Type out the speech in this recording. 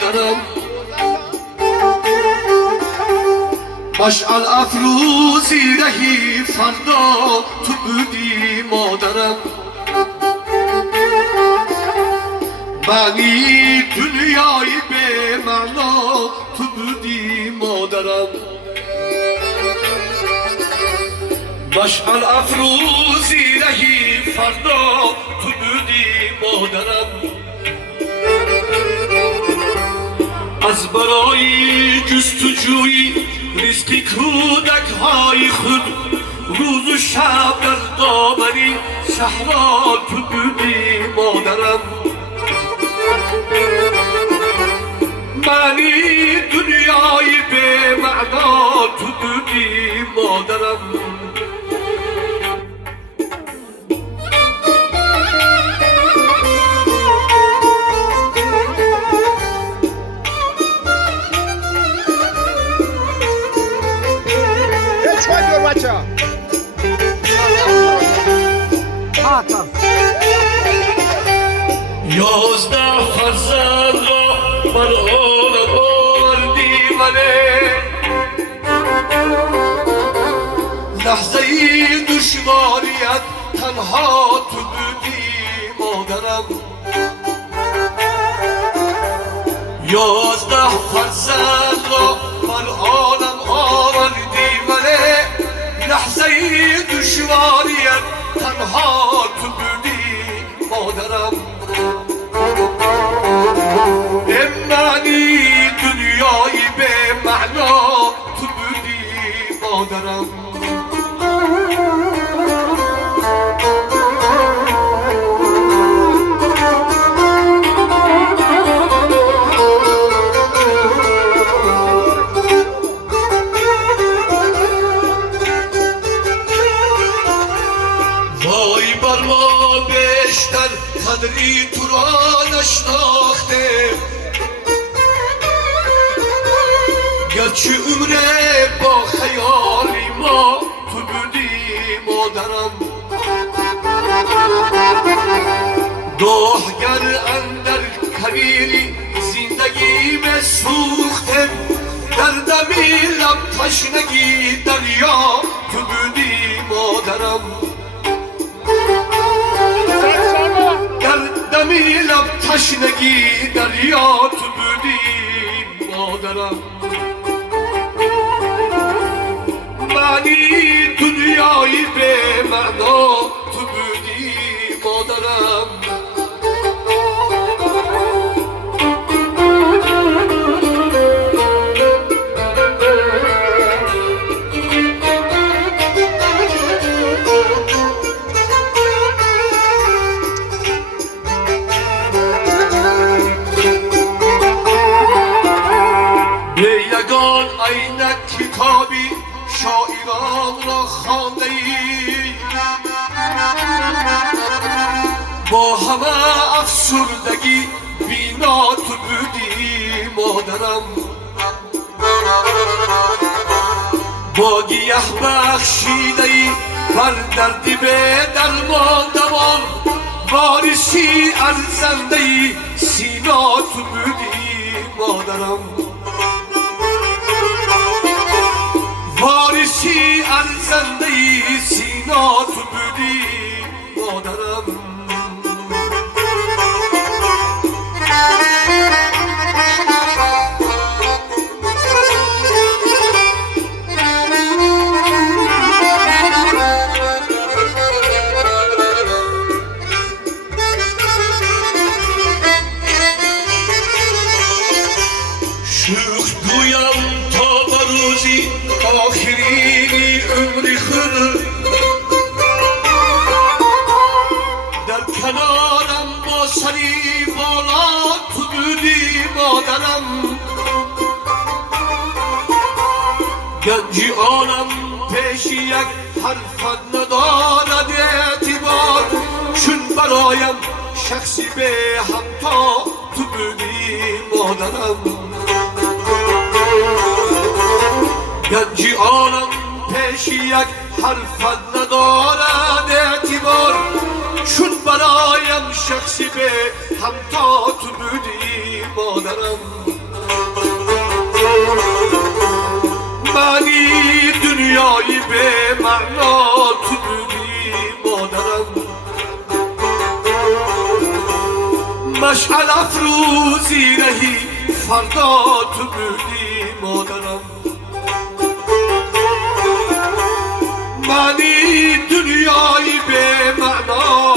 مادرم مشعل افروزی رهی فردا تو بودی مادرم معنی دنیای به معنا تو بودی مادرم مشعل افروزی رهی فردا تو بودی مادرم از برای جستجوی رزق کودک های خود روز و شب در دامنی صحرا تو بودی مادرم معنی دنیای به معنا تو بودی مادرم بچه یازده فرزند را بر عالم آوردی منه لحظه دشواریت تنها تو بودی مادرم یازده فرزند را بر عالم آوردی منه لحظه دشواریت تنها تو بودی مادرم معنی دنیای به معنا تو بودی مادرم وای بر ما بیشتر قدری تو را نشناخته گرچه عمره با خیالی ما تو بودی مادرم گاهگر اندر کویری زندگی به سوخته در دمی لب تشنگی دریا تو بودی مادرم در دمی لب تشنگی دریا تو بودی مادرم معنی دنیای به معنا تو بودی مادرم به یگان عینک کتابی شاعران را خوانده ای با همه افسردگی بینا تو بودی مادرم با گیه بخشیده ای بر دردی به درمان دوان وارثی ارزنده ای سینا تو بودی مادرم وارثی ارزنده ای سینا تو بودی مادرم شوخ گویم تا بروزی آخرین عمری خود در کنارم با سری بالا تو بودی مادرم گنجی آنم پیش یک حرفت ندارد اعتبار چون برایم شخصی به همتا تو بودی مادرم گنجی آنم پیش یک حرفت ندارد اعتبار چون برایم شخصی به همتا تو بودی مادرم معنی دنیایی به معنا تو بودی مادرم مشعل افروزی رهی فردا تو بودی مادرم معنی دنیایی به معنا